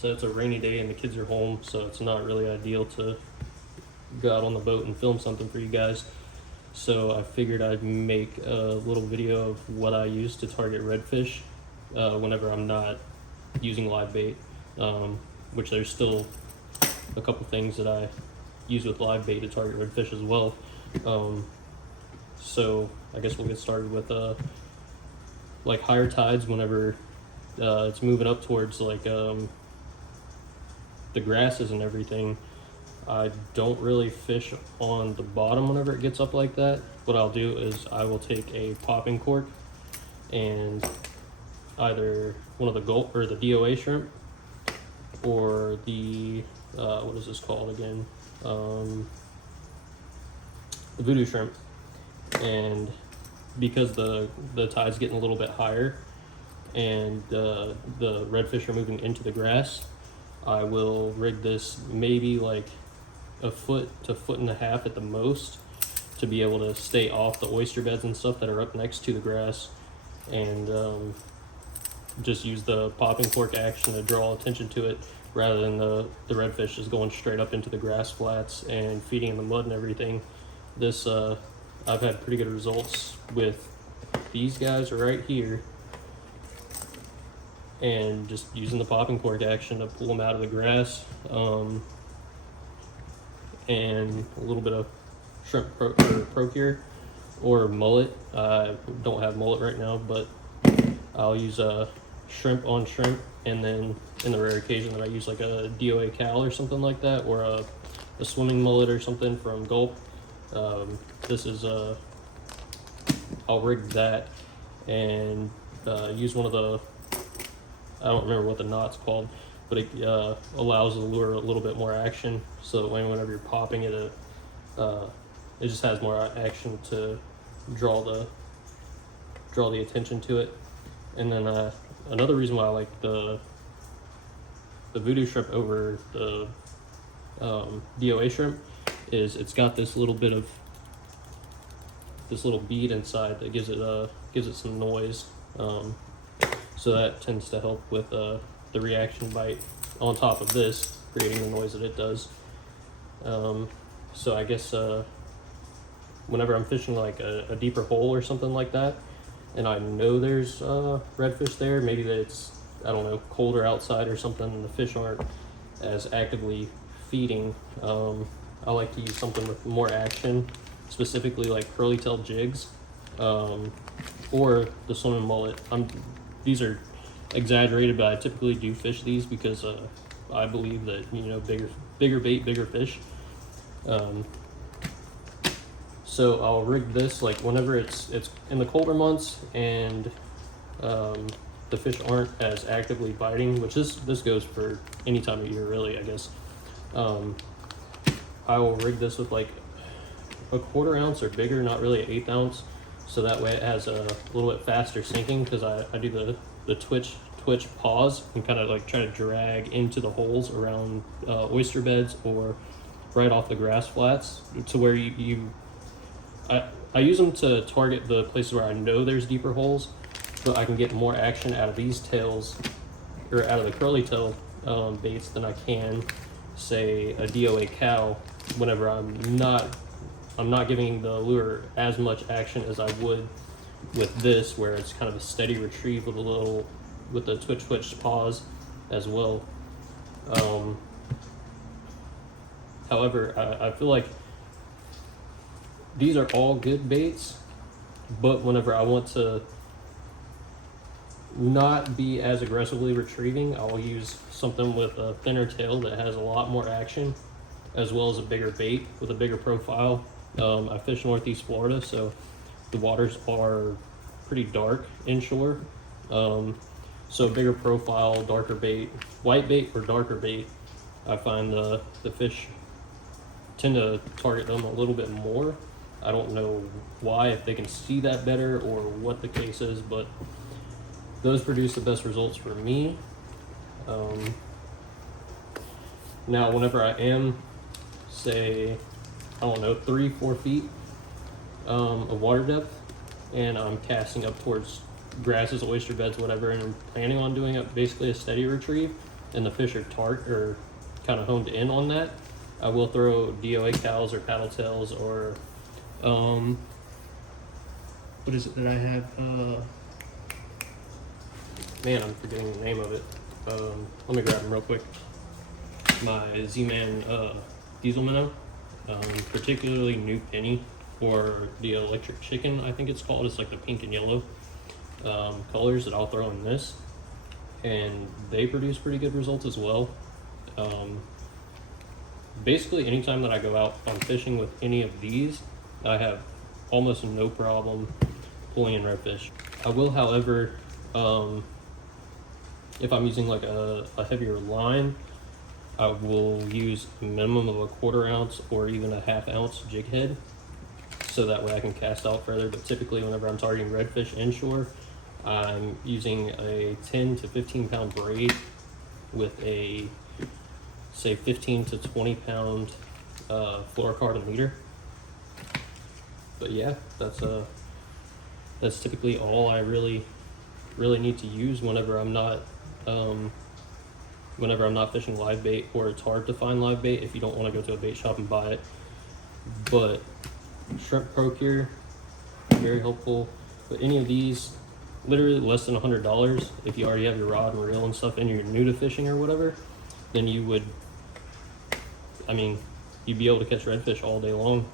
So it's a rainy day and the kids are home, so it's not really ideal to go out on the boat and film something for you guys. So I figured I'd make a little video of what I use to target redfish whenever I'm not using live bait, which there's still a couple things that I use with live bait to target redfish as well. So I guess we'll get started with like higher tides. Whenever it's moving up towards like the grasses and everything, I don't really fish on the bottom whenever it gets up like that. What I'll do is I will take a popping cork and either one of the gulp or the DOA shrimp or the what is this called again? The voodoo shrimp. And because the tide's getting a little bit higher and the redfish are moving into the grass, I will rig this maybe like a foot to foot and a half at the most to be able to stay off the oyster beds and stuff that are up next to the grass, and just use the popping cork action to draw attention to it rather than the redfish just going straight up into the grass flats and feeding in the mud and everything. This I've had pretty good results with these guys right here, and just using the popping cork action to pull them out of the grass, and a little bit of shrimp procure or mullet. I don't have mullet right now, but I'll use a shrimp on shrimp, and then in the rare occasion that I use like a DOA cal or something like that, or a swimming mullet or something from Gulp. This is I'll rig that and use one of the, I don't remember what the knot's called, but it allows the lure a little bit more action, so that whenever you're popping it, it just has more action to draw the attention to it. And then another reason why I like the voodoo shrimp over the DOA shrimp is it's got this little bit of this little bead inside that gives it some noise. So that tends to help with the reaction bite on top of this, creating the noise that it does. So I guess whenever I'm fishing like a deeper hole or something like that, and I know there's redfish there, maybe that it's, I don't know, colder outside or something, and the fish aren't as actively feeding, I like to use something with more action, specifically like curly-tailed jigs, or the swimming mullet. These are exaggerated, but I typically do fish these because I believe that, you know, bigger bait, bigger fish. So I'll rig this like whenever it's in the colder months and the fish aren't as actively biting, which this goes for any time of year really, I guess. I will rig this with like a 1/4 ounce or bigger, not really an 1/8 ounce, so that way it has a little bit faster sinking, because I do the twitch pause and kind of like try to drag into the holes around oyster beds or right off the grass flats, to where I use them to target the places where I know there's deeper holes, but I can get more action out of these tails, or out of the curly tail baits, than I can, say, a DOA cal, whenever I'm not giving the lure as much action as I would with this, where it's kind of a steady retrieve with the twitch pause as well. However, I feel like these are all good baits, but whenever I want to not be as aggressively retrieving, I'll use something with a thinner tail that has a lot more action, as well as a bigger bait with a bigger profile. I fish Northeast Florida, so the waters are pretty dark inshore. So bigger profile, darker bait, white bait or darker bait, I find the fish tend to target them a little bit more. I don't know why, if they can see that better or what the case is, but those produce the best results for me. Now, whenever I am, say, I don't know, 3-4 feet of water depth, and I'm casting up towards grasses, oyster beds, whatever, and I'm planning on doing basically a steady retrieve, and the fish are tart or kind of honed in on that, I will throw DOA cows or paddle tails or what is it that I have? Man, I'm forgetting the name of it. Let me grab them real quick. My Z-Man diesel minnow, particularly New Penny, or the electric chicken, I think it's called. It's like the pink and yellow colors that I'll throw in this, and they produce pretty good results as well. Basically, anytime that I go out on fishing with any of these, I have almost no problem pulling in redfish. I will, however, if I'm using like a heavier line, I will use a minimum of a 1/4 ounce or even a 1/2 ounce jig head, so that way I can cast out further. But typically whenever I'm targeting redfish inshore, I'm using a 10 to 15 pound braid with a, say, 15 to 20 pound fluorocarbon leader. But yeah, that's typically all I really need to use whenever I'm not fishing live bait, or it's hard to find live bait if you don't want to go to a bait shop and buy it. But shrimp procure, very helpful. But any of these, literally less than $100. If you already have your rod and reel and stuff and you're new to fishing or whatever, then you'd be able to catch redfish all day long.